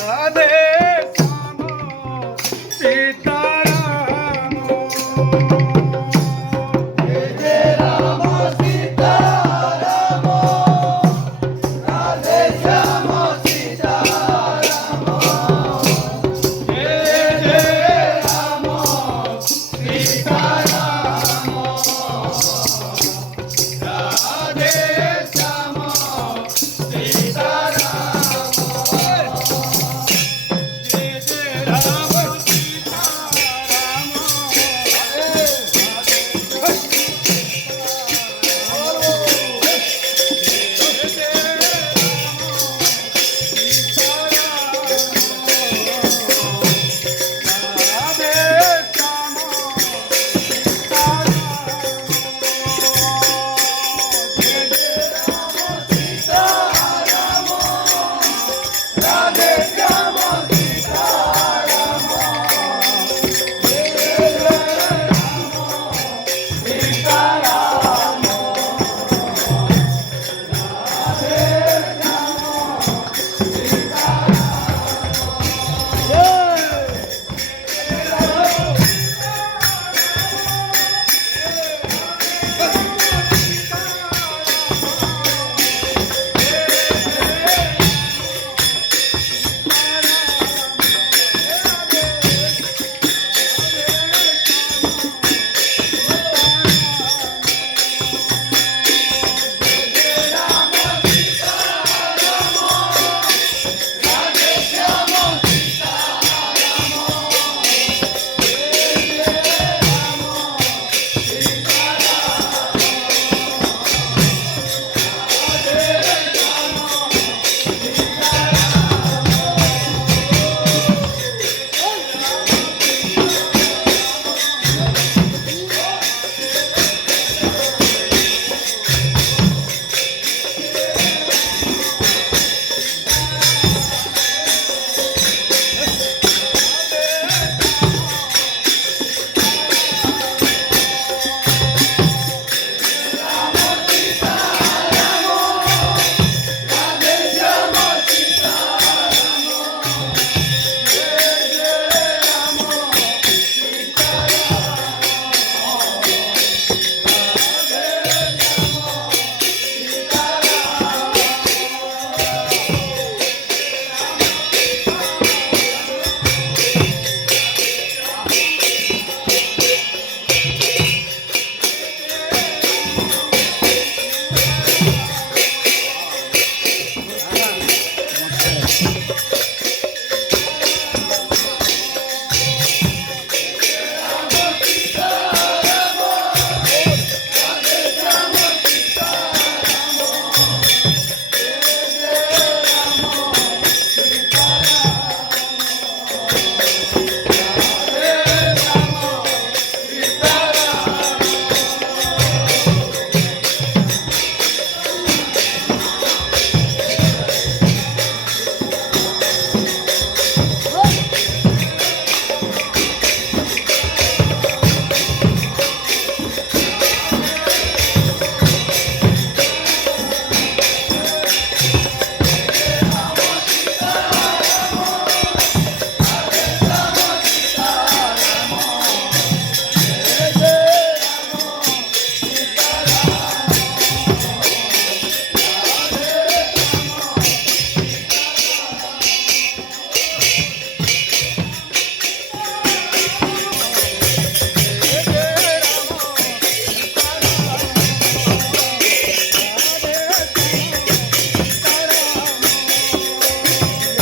রাধে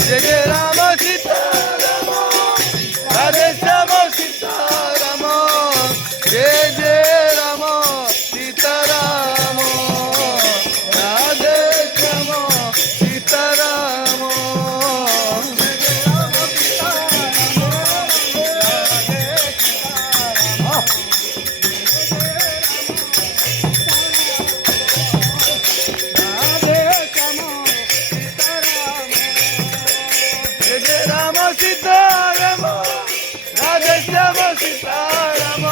जय जय राम सीता राम राधे श्याम सीता राम जय जय राम सीता राम राधे श्याम सीता राम जय जय राम सीता राम राधे श्याम सीता राम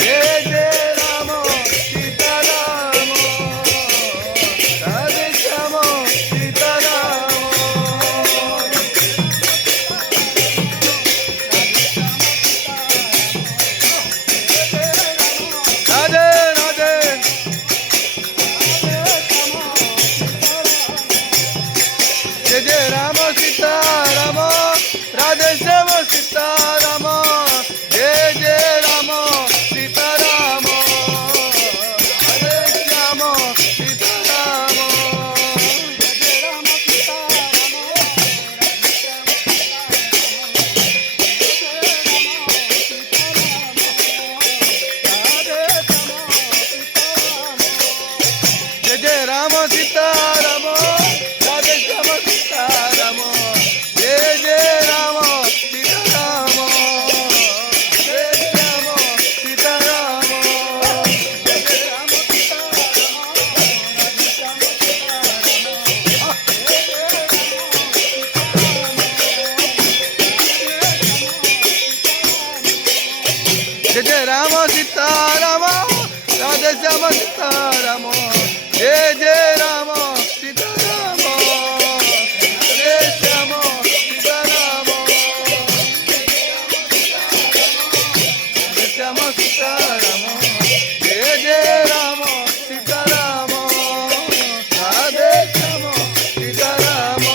जय जय राम सीता राम राधे श्याम सीता राम राधे राधे जय जय राम सीता राम राधे श्याम सीता राम जय जय राम सीता राम राधे श्याम सीता राम जय जय राम सीता राम राधे श्याम सीता राम जय जय राम सीता राम जय श्याम सीता राम जय जय राम सीता जय जय राम सीता राम राधे श्याम सीता राम जय जय राम सीता राम राधे श्याम सीता राम राधे श्याम सीता राम जय जय राम सीता राम राधे श्याम सीता राम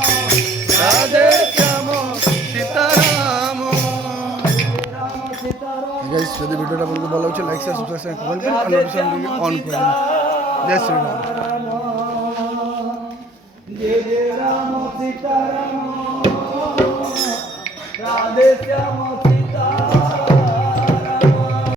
राधे श्याम सीता राम গাইস যদি ভিডিওটা আপনাদের ভালো লাগছে লাইক শেয়ার সাবস্ক্রাইব করবেন আর নোটিফিকেশনটি অন করে দিন জয় শ্রী রাম जय जय राम सीता राम राधे श्याम